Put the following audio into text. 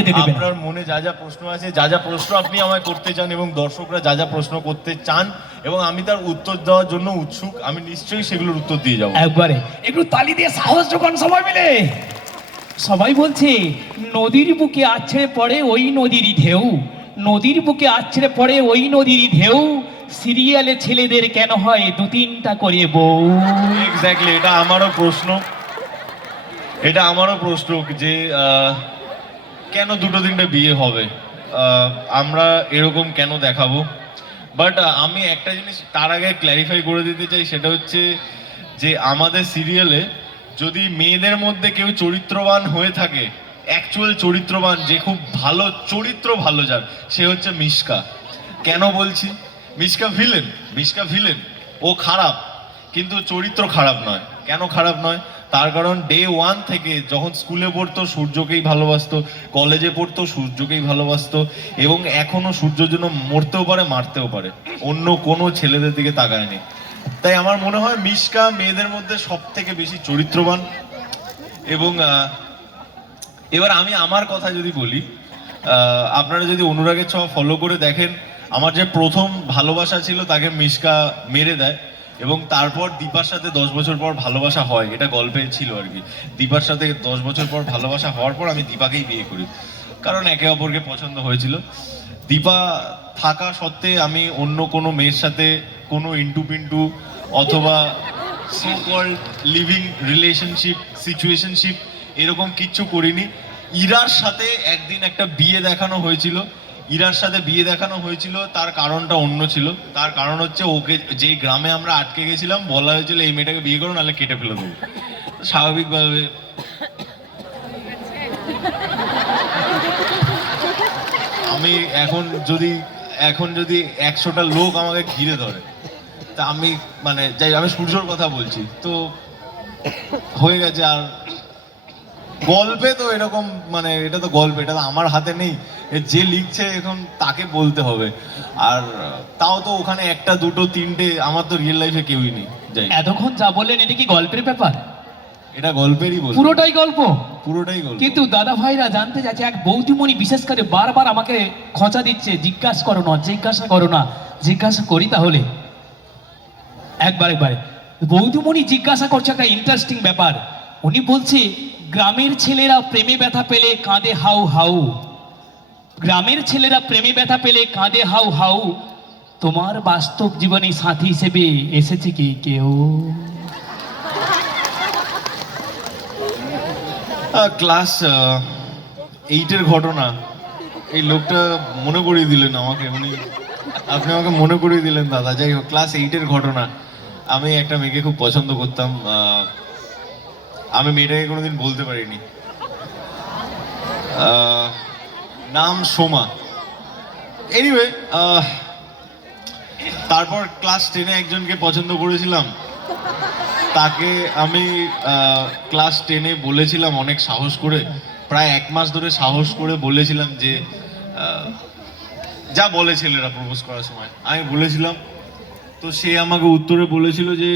যেতে দেবে না। আপনার মনে যা যা প্রশ্ন আছে, যা যা প্রশ্ন আপনি আমায় করতে চান এবং দর্শকরা যা যা প্রশ্ন করতে চান এবং আমি তার উত্তর দেওয়ার জন্য উৎসুক, আমি নিশ্চয়ই সেগুলোর উত্তর দিয়ে যাবো। একবারে একটু তালি দিয়ে সাহস যোগান সবাই মিলে। সবাই বলছে নদীর বুকে আছড়ে পড়ে ওই নদীরই ঢেউ, নদীর বুকে আছড়ে পড়ে ওই নদীরই ঢেউ, সিরিয়ালে ছেলেদের কেন হয় দু তিনটা করে বউ। এক্স্যাক্টলি, এটা আমারও প্রশ্ন, এটা আমারও প্রশ্ন যে কেন দুটো তিনটে বিয়ে হবে, আমরা এরকম কেন দেখাবো। বাট আমি একটা জিনিস তার আগে ক্ল্যারিফাই করে দিতে চাই, সেটা হচ্ছে যে আমাদের সিরিয়ালে যদি মেয়েদের মধ্যে কেউ চরিত্রবান হয়ে থাকে, অ্যাকচুয়াল চরিত্রবান, যে খুব ভালো চরিত্র ভালো যার, সে হচ্ছে মিশকা। কেন বলছি মিশকা ভিলেন, মিশকা ভিলেন, ও খারাপ কিন্তু চরিত্র খারাপ নয়। কেন খারাপ নয়? তার কারণ ডে ওয়ান থেকে যখন স্কুলে পড়তো সূর্যকেই ভালোবাসতো, কলেজে পড়তো সূর্যকেই ভালোবাসতো, এবং এখনো সূর্যের জন্য মরতেও পারে মারতেও পারে, অন্য কোনো ছেলেদের দিকে তাকায়নি। তাই আমার মনে হয় মিশকা মেয়েদের মধ্যে সব থেকে বেশি চরিত্রবান। এবং এবার আমি আমার কথা যদি বলি, আপনারা যদি অনুরাগের ছোঁয়া ফলো করে দেখেন, আমার যে প্রথম ভালোবাসা ছিল তাকে মিশকা মেরে দেয়, এবং তারপর দীপার সাথে 10 বছর পর ভালোবাসা হয়, এটা গল্পে ছিল আর কি। দীপার সাথে 10 বছর পর ভালোবাসা হওয়ার পর আমি দীপাকেই বিয়ে করি, কারণ একে অপরকে পছন্দ হয়েছিল। দীপা থাকা সত্ত্বে আমি অন্য কোনো মেয়ের সাথে কোনো ইন্টু পিন্টু অথবা so called living relationship situationship এরকম কিচ্ছু করিনি। ইরার সাথে একদিন একটা বিয়ে দেখানো হয়েছিল, ইরার সাথে বিয়ে দেখানো হয়েছিল, তার কারণটা অন্য ছিল। তার কারণ হচ্ছে ওকে যেই গ্রামে আমরা আটকে গেছিলাম বলা হয়েছিল এই মেয়েটাকে বিয়ে করো নাহলে কেটে ফেলে দেবো। স্বাভাবিকভাবে আমি এখন যদি 100টা লোক আমাকে ঘিরে ধরে, তা আমি মানে যাই, আমি সূর্যর কথা বলছি, তো হয়ে গেছে। আর গল্পে তো এরকম, মানে এটা তো গল্প, এটা তো আমার হাতে নেই, যে লিখছে এখন তাকে বলতে হবে। আর তাও তো ওখানে একটা দুটো তিনটে, আমার তো রিয়েল লাইফে কেউই নেই। যাই, এতক্ষণ যা বললেন এটা কি গল্পের ব্যাপার? এটা গল্পেরই বল, পুরোটাই গল্প। পুরোটাই গল্প। কিন্তু দাদা ভাইরা জানতে যাচ্ছে, এক বৌদিমণি বিশেষ করে বারবার আমাকে খোঁচা দিচ্ছে, জিজ্ঞাসা করো না, জিজ্ঞাসা করো না। জিজ্ঞাসা করি তাহলে একবারে বৌদিমণি জিজ্ঞাসা করছে একটা ইন্টারেস্টিং ব্যাপার। উনি বলছে গ্রামের ছেলেরা প্রেমে ব্যথা পেলে কাঁদে হাউ হাউ, গ্রামের ছেলেরা প্রেমে ব্যথা পেলে কাঁদে হাউ হাউ, তোমার বাস্তব জীবনে সাথী হিসেবে এসেছে কি কেউ? ক্লাস 8-এর ঘটনা, এই লোকটা মনে করিয়ে দিলেন আমাকে, আপনি আমাকে মনে করিয়ে দিলেন দাদা। যাই হোক, ক্লাস 8-এর ঘটনা। আমি একটা মেয়েকে খুব পছন্দ করতাম, আমি মেয়েটাকে কোনোদিন বলতে পারিনি। নাম সোমা। এনিওয়ে, তারপর ক্লাস 10-এ একজনকে পছন্দ করেছিলাম, তাকে আমি ক্লাস 10-এ বলেছিলাম অনেক সাহস করে, প্রায় 1 মাস ধরে সাহস করে বলেছিলাম যে যা বলে ছেলেরা প্রপোজ করার সময়, আমি বলেছিলাম। তো সে আমাকে উত্তরে বলেছিল যে